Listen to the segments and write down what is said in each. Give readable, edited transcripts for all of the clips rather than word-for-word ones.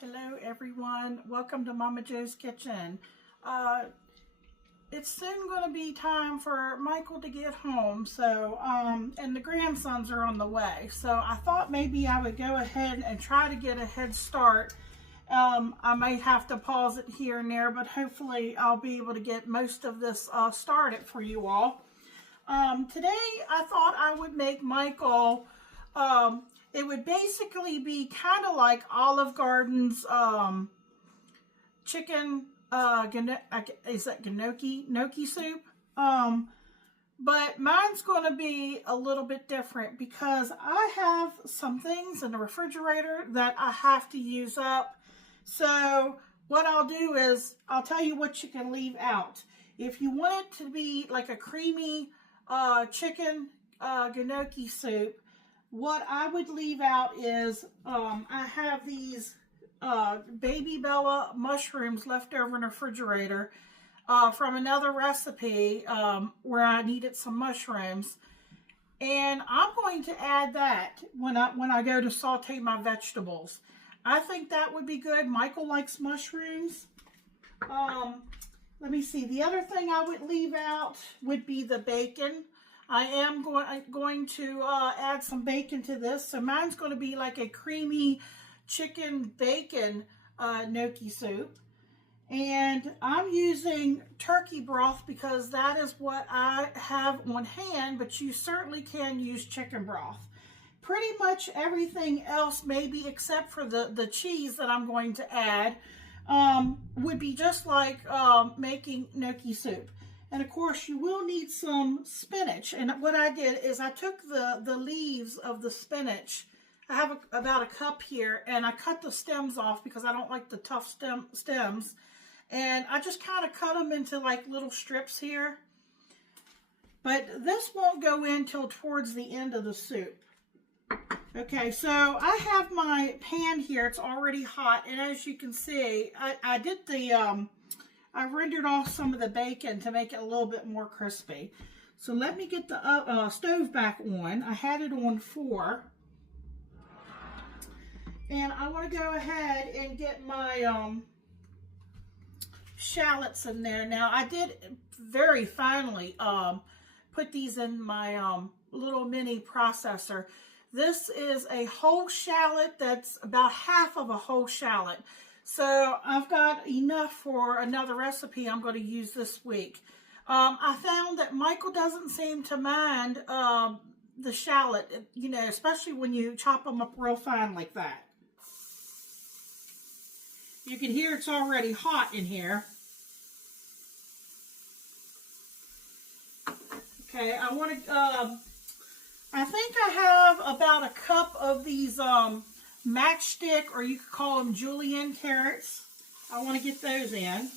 Hello everyone, welcome to Momma Jo's Kitchen. It's soon going to be time for Michael to get home, so and the grandsons are on the way, so I thought maybe I would go ahead and try to get a head start. I may have to pause it here and there, but hopefully I'll be able to get most of this started for you all. Today I thought I would make Michael it would basically be kind of like Olive Garden's chicken, is that gnocchi soup? But mine's going to be a little bit different because I have some things in the refrigerator that I have to use up. So what I'll do is I'll tell you what you can leave out. If you want it to be like a creamy chicken gnocchi soup, what I would leave out is I have these baby Bella mushrooms left over in the refrigerator from another recipe where I needed some mushrooms, and I'm going to add that when I go to saute my vegetables. I think that would be good. Michael likes mushrooms. Let me see. The other thing I would leave out would be the bacon. I am going to add some bacon to this. So mine's going to be like a creamy chicken bacon gnocchi soup. And I'm using turkey broth because that is what I have on hand, but you certainly can use chicken broth. Pretty much everything else, maybe except for the cheese that I'm going to add, would be just like making gnocchi soup. And of course, you will need some spinach. And what I did is I took the leaves of the spinach. I have about a cup here, and I cut the stems off because I don't like the tough stems. And I just kind of cut them into like little strips here. But this won't go in till towards the end of the soup. Okay, so I have my pan here. It's already hot. And as you can see, I did I rendered off some of the bacon to make it a little bit more crispy. So let me get the stove back on. I had it on 4. And I want to go ahead and get my shallots in there. Now, I did very finely put these in my little mini processor. This is a whole shallot that's about half of a whole shallot. So I've got enough for another recipe I'm going to use this week. I found that Michael doesn't seem to mind the shallot, you know, especially when you chop them up real fine like that. You can hear it's already hot in here. Okay, I want to, I think I have about a cup of these matchstick, or you could call them julienne carrots. I want to get those in.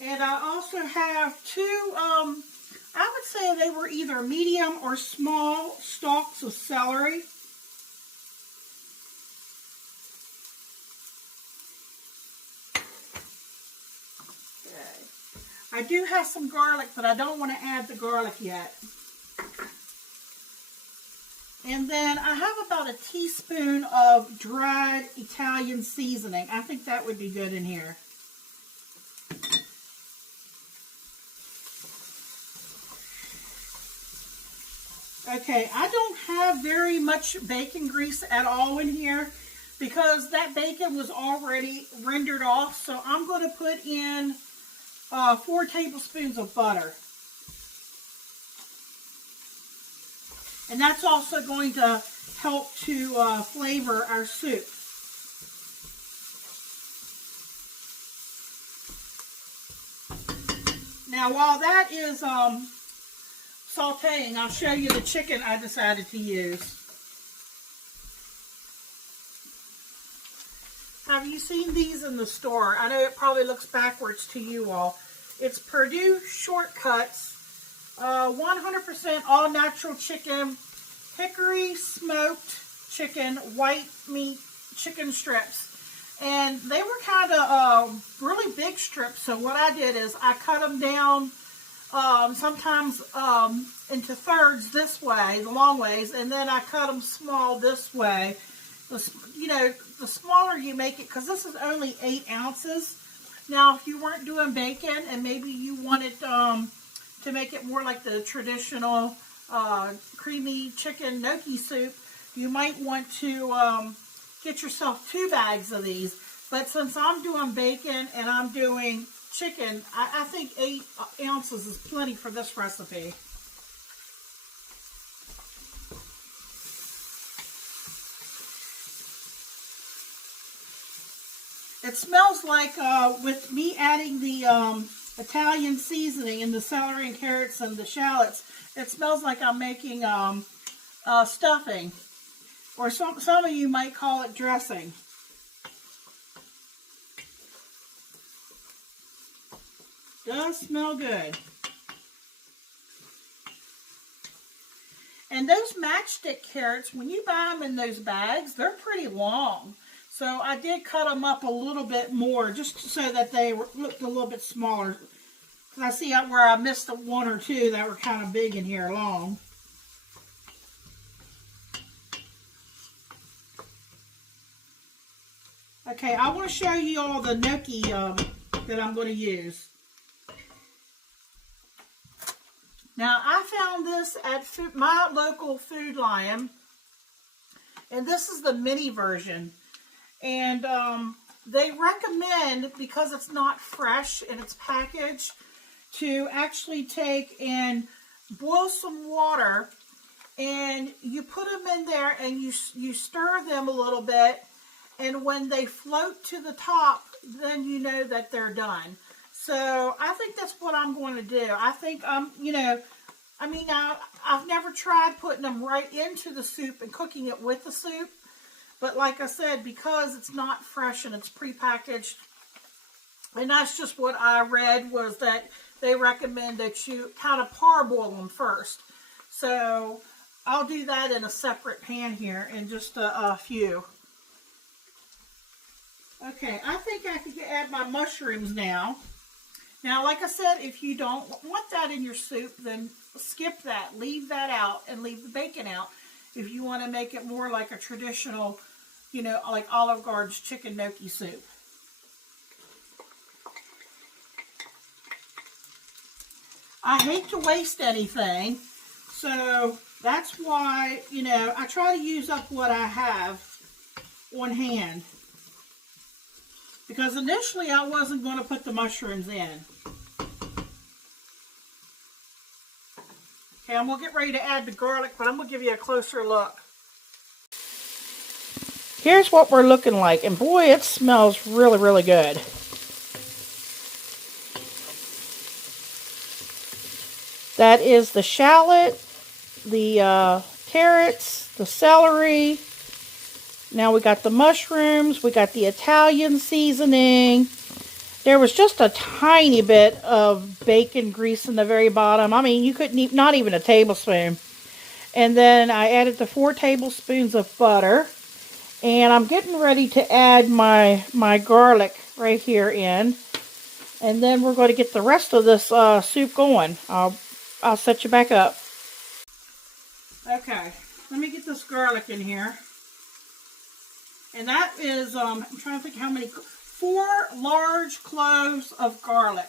And I also have 2, I would say they were either medium or small stalks of celery. I do have some garlic, but I don't want to add the garlic yet. And then I have about a teaspoon of dried Italian seasoning. I think that would be good in here. Okay, I don't have very much bacon grease at all in here because that bacon was already rendered off. So I'm going to put in 4 tablespoons of butter. And that's also going to help to flavor our soup. Now while that is sauteing, I'll show you the chicken I decided to use. Have you seen these in the store? I know it probably looks backwards to you all. It's Purdue Shortcuts, 100% all natural chicken, hickory smoked chicken, white meat chicken strips. And they were kind of really big strips. So what I did is I cut them down sometimes into thirds this way, the long ways, and then I cut them small this way. The smaller you make it, because this is only 8 ounces. Now, if you weren't doing bacon and maybe you wanted to make it more like the traditional creamy chicken gnocchi soup, you might want to get yourself 2 bags of these. But since I'm doing bacon and I'm doing chicken, I think 8 ounces is plenty for this recipe. It smells like, with me adding the Italian seasoning and the celery and carrots and the shallots, it smells like I'm making stuffing. Or some of you might call it dressing. Does smell good. And those matchstick carrots, when you buy them in those bags, they're pretty long. So I did cut them up a little bit more, just so that they looked a little bit smaller. Because I see where I missed 1 or 2 that were kind of big in here, long. Okay, I want to show you all the gnocchi that I'm going to use. Now, I found this at my local Food Lion, and this is the mini version. And they recommend, because it's not fresh and it's packaged, to actually take and boil some water, and you put them in there and you stir them a little bit, and when they float to the top, then you know that they're done. So I think that's what I'm going to do. I think, I've never tried putting them right into the soup and cooking it with the soup. But like I said, because it's not fresh and it's prepackaged, and that's just what I read, was that they recommend that you kind of parboil them first. So I'll do that in a separate pan here in just a few. Okay, I think I can add my mushrooms now. Now, like I said, if you don't want that in your soup, then skip that. Leave that out and leave the bacon out. If you want to make it more like a traditional, like Olive Garden's chicken gnocchi soup. I hate to waste anything, so that's why, I try to use up what I have on hand. Because initially I wasn't going to put the mushrooms in. Okay, I'm going to get ready to add the garlic, but I'm going to give you a closer look. Here's what we're looking like, and boy, it smells really, really good. That is the shallot, the carrots, the celery. Now we got the mushrooms, we got the Italian seasoning. There was just a tiny bit of bacon grease in the very bottom. I mean, you couldn't eat, not even a tablespoon. And then I added the 4 tablespoons of butter. And I'm getting ready to add my garlic right here in. And then we're going to get the rest of this soup going. I'll set you back up. Okay, let me get this garlic in here. And that is, I'm trying to think how many, 4 large cloves of garlic.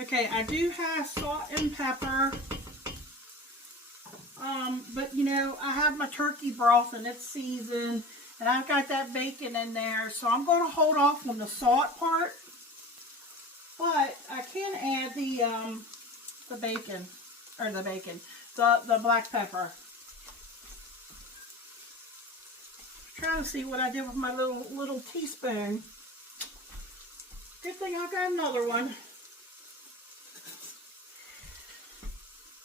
Okay, I do have salt and pepper. But I have my turkey broth and it's seasoned, and I've got that bacon in there, so I'm going to hold off on the salt part. But I can add the black pepper. I'm trying to see what I did with my little teaspoon. Good thing I got another one.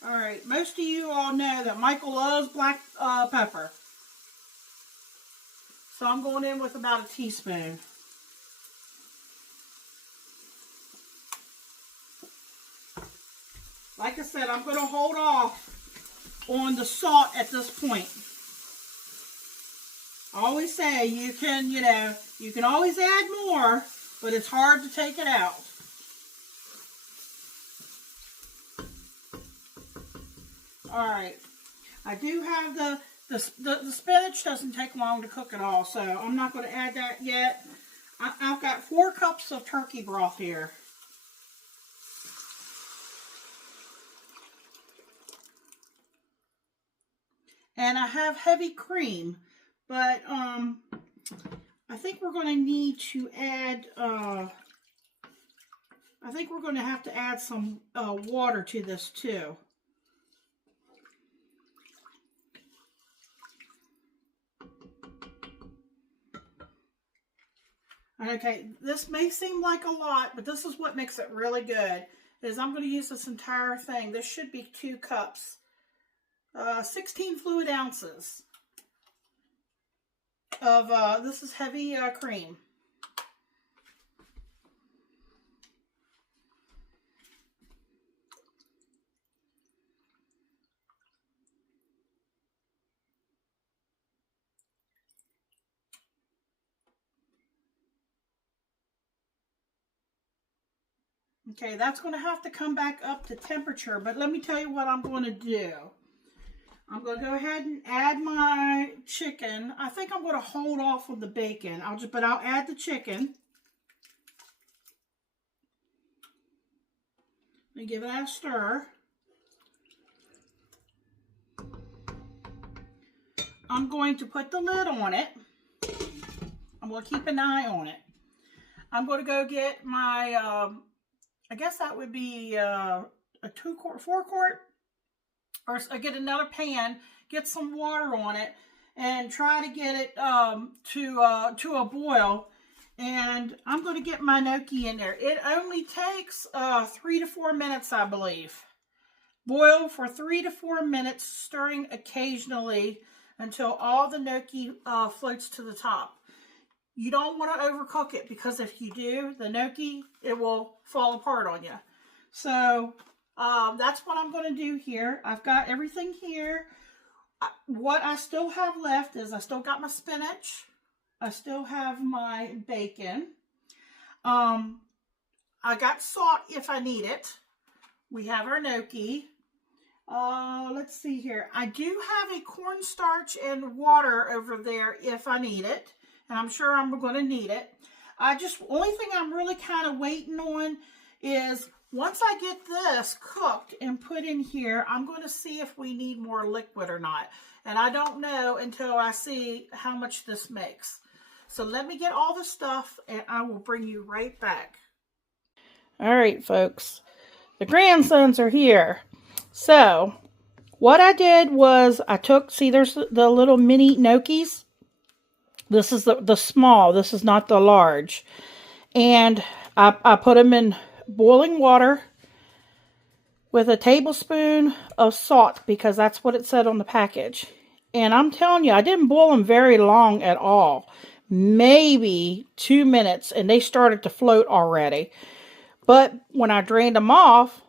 Alright, most of you all know that Michael loves black pepper. So I'm going in with about a teaspoon. Like I said, I'm going to hold off on the salt at this point. I always say you can, you can always add more, but it's hard to take it out. All right. I do have the spinach doesn't take long to cook at all, so I'm not going to add that yet. I've got 4 cups of turkey broth here. And I have heavy cream, but I think we're going to need to add, I think we're going to have to add some water to this too. Okay, this may seem like a lot, but this is what makes it really good, is I'm going to use this entire thing. This should be 2 cups, 16 fluid ounces of, this is heavy cream. Okay, that's going to have to come back up to temperature, but let me tell you what I'm going to do. I'm going to go ahead and add my chicken. I think I'm going to hold off on the bacon. But I'll add the chicken. Let me give that a stir. I'm going to put the lid on it. I'm going to keep an eye on it. I'm going to go get my, I guess that would be a 4 quart, or I get another pan, get some water on it, and try to get it to a boil. And I'm going to get my gnocchi in there. It only takes 3 to 4 minutes, I believe. Boil for 3 to 4 minutes, stirring occasionally until all the gnocchi floats to the top. You don't want to overcook it, because if you do, the gnocchi, it will fall apart on you. So that's what I'm going to do here. I've got everything here. What I still have left is I still got my spinach. I still have my bacon. I got salt if I need it. We have our gnocchi. Let's see here. I do have a cornstarch and water over there if I need it. And I'm sure I'm going to need it. Only thing I'm really kind of waiting on is once I get this cooked and put in here, I'm going to see if we need more liquid or not. And I don't know until I see how much this makes. So let me get all the stuff and I will bring you right back. All right, folks. The grandsons are here. So what I did was I took, see there's the little mini gnocchis. This is the small. This is not the large. And I put them in boiling water with a tablespoon of salt, because that's what it said on the package. And I'm telling you, I didn't boil them very long at all. Maybe 2 minutes, and they started to float already. But when I drained them off,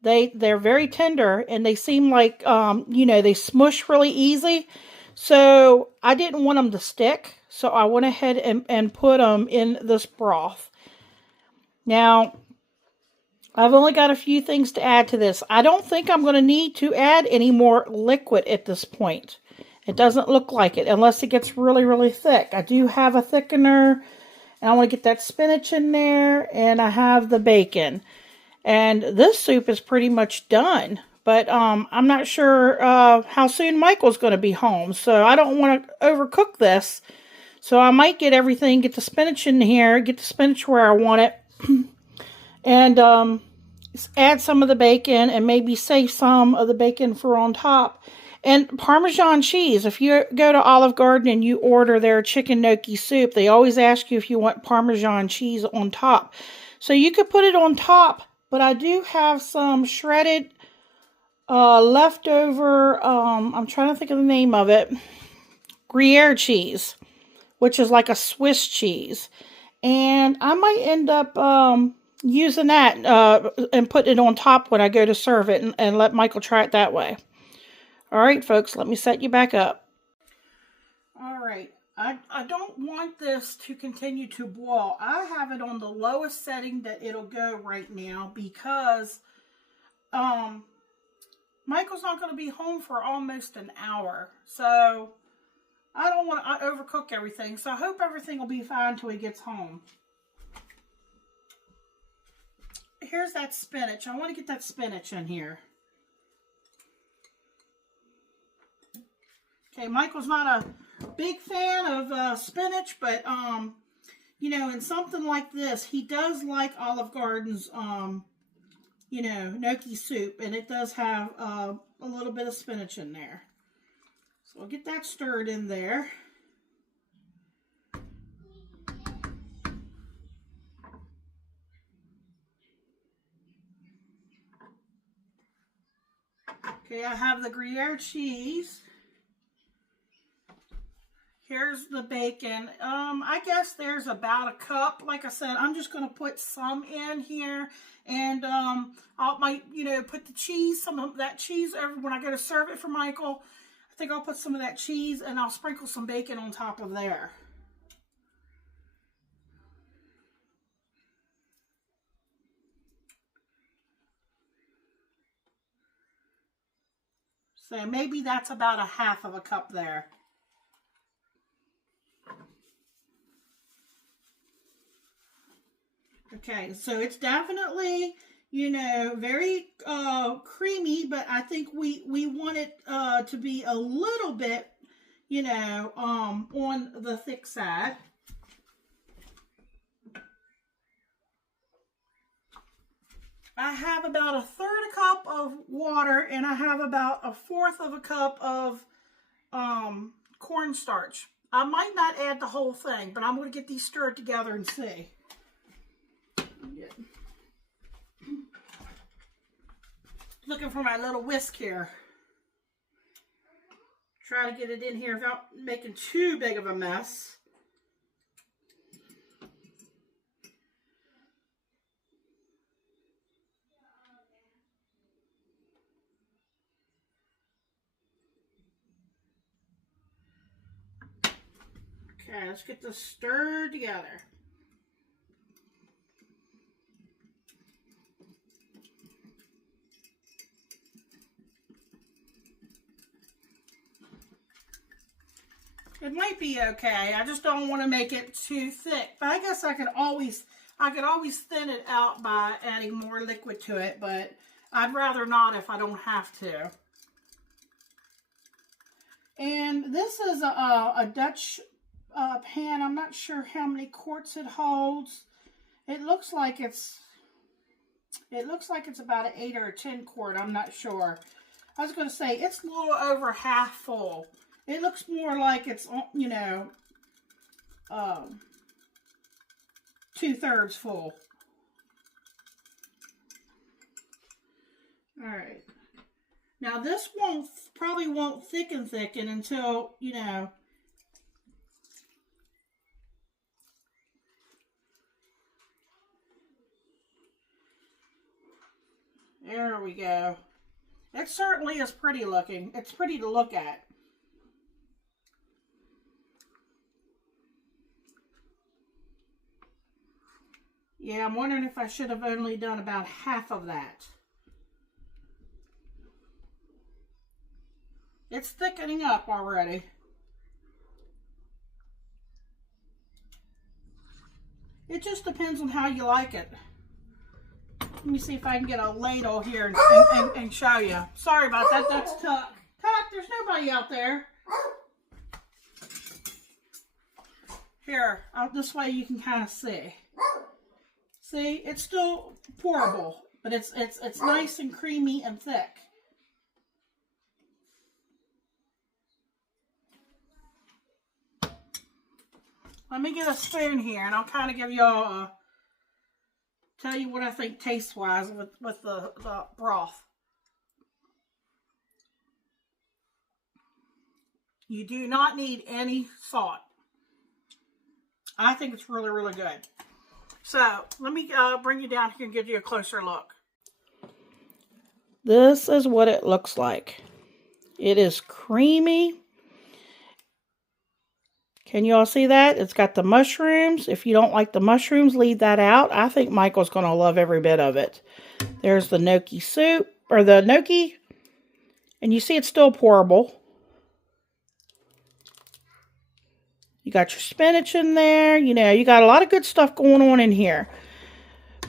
they're very tender, and they seem like, they smush really easy. So I didn't want them to stick, so I went ahead and put them in this broth. Now, I've only got a few things to add to this. I don't think I'm going to need to add any more liquid at this point. It doesn't look like it, unless it gets really, really thick. I do have a thickener, and I want to get that spinach in there, and I have the bacon. And this soup is pretty much done. But I'm not sure how soon Michael's going to be home. So I don't want to overcook this. So I might get everything, get the spinach in here, get the spinach where I want it. And add some of the bacon and maybe save some of the bacon for on top. And Parmesan cheese. If you go to Olive Garden and you order their chicken gnocchi soup, they always ask you if you want Parmesan cheese on top. So you could put it on top. But I do have some shredded leftover, I'm trying to think of the name of it, Gruyere cheese, which is like a Swiss cheese. And I might end up using that and putting it on top when I go to serve it and let Michael try it that way. All right, folks, let me set you back up. All right, I don't want this to continue to boil. I have it on the lowest setting that it'll go right now because Michael's not going to be home for almost an hour. So I don't want to overcook everything. So I hope everything will be fine until he gets home. Here's that spinach. I want to get that spinach in here. Okay, Michael's not a big fan of spinach, but you know, in something like this, he does like Olive Garden's you know, gnocchi soup, and it does have a little bit of spinach in there. So we'll get that stirred in there. Okay, I have the Gruyere cheese. Here's the bacon. I guess there's about a cup. Like I said, I'm just going to put some in here. And I might, you know, put the cheese, some of that cheese over when I go to serve it for Michael. I think I'll put some of that cheese and I'll sprinkle some bacon on top of there. So maybe that's about a half of a cup there. Okay, so it's definitely, you know, very creamy, but I think we want it to be a little bit, you know, on the thick side. I have about a third a cup of water, and I have about a fourth of a cup of cornstarch. I might not add the whole thing, but I'm going to get these stirred together and see. Looking for my little whisk here. Try to get it in here without making too big of a mess. Okay, let's get this stirred together. It might be okay. I just don't want to make it too thick. But I guess I could always thin it out by adding more liquid to it, but I'd rather not if I don't have to. And this is a Dutch pan. I'm not sure how many quarts it holds. It looks like it's about an 8 or a 10 quart. I'm not sure. I was going to say it's a little over half full. It looks more like it's, you know, 2/3 full. All right. Now this probably won't thicken until, you know, there we go. It certainly is pretty looking. It's pretty to look at. Yeah, I'm wondering if I should have only done about half of that. It's thickening up already. It just depends on how you like it. Let me see if I can get a ladle here and show you. Sorry about that. That's Tuck. Tuck, there's nobody out there. Here, out this way you can kind of see. See, it's still pourable, but it's nice and creamy and thick. Let me get a spoon here, and I'll kind of give y'all tell you what I think taste-wise with the broth. You do not need any salt. I think it's really, really good. So let me bring you down here and give you a closer look. This is what it looks like. It is creamy. Can you all see that? It's got the mushrooms. If you don't like the mushrooms, leave that out. I think Michael's going to love every bit of it. There's the gnocchi soup, or the gnocchi. And you see it's still pourable. You got your spinach in there. You know, you got a lot of good stuff going on in here.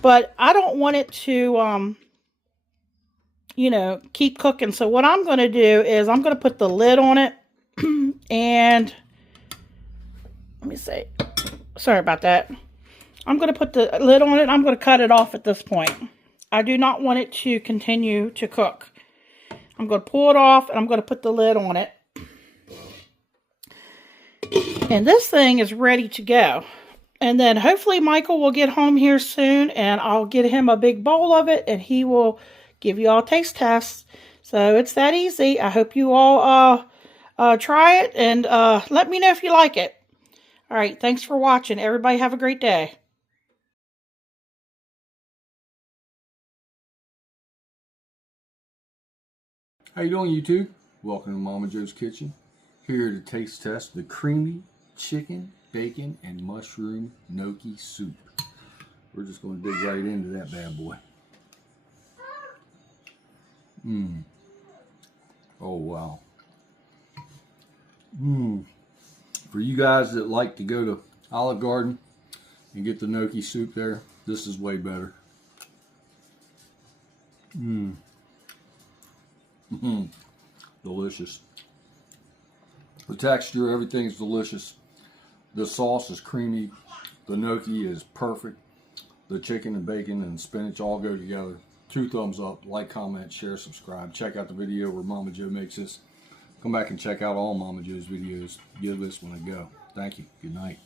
But I don't want it to, you know, keep cooking. So what I'm going to do is I'm going to put the lid on it. And let me see. Sorry about that. I'm going to put the lid on it. I'm going to cut it off at this point. I do not want it to continue to cook. I'm going to pull it off and I'm going to put the lid on it. And this thing is ready to go. And then hopefully Michael will get home here soon and I'll get him a big bowl of it and he will give you all taste tests. So it's that easy. I hope you all try it and let me know if you like it. All right, thanks for watching. Everybody have a great day. How you doing, YouTube? Welcome to Momma Jo's Kitchen. Here to taste test the creamy chicken, bacon, and mushroom gnocchi soup. We're just going to dig right into that bad boy. Oh, wow. For you guys that like to go to Olive Garden and get the gnocchi soup there, this is way better. Delicious. The texture, everything's delicious. The sauce is creamy. The gnocchi is perfect. The chicken and bacon and spinach all go together. 2 thumbs up. Like, comment, share, subscribe. Check out the video where Momma Jo makes this. Come back and check out all Momma Jo's videos. Give this one a go. Thank you. Good night.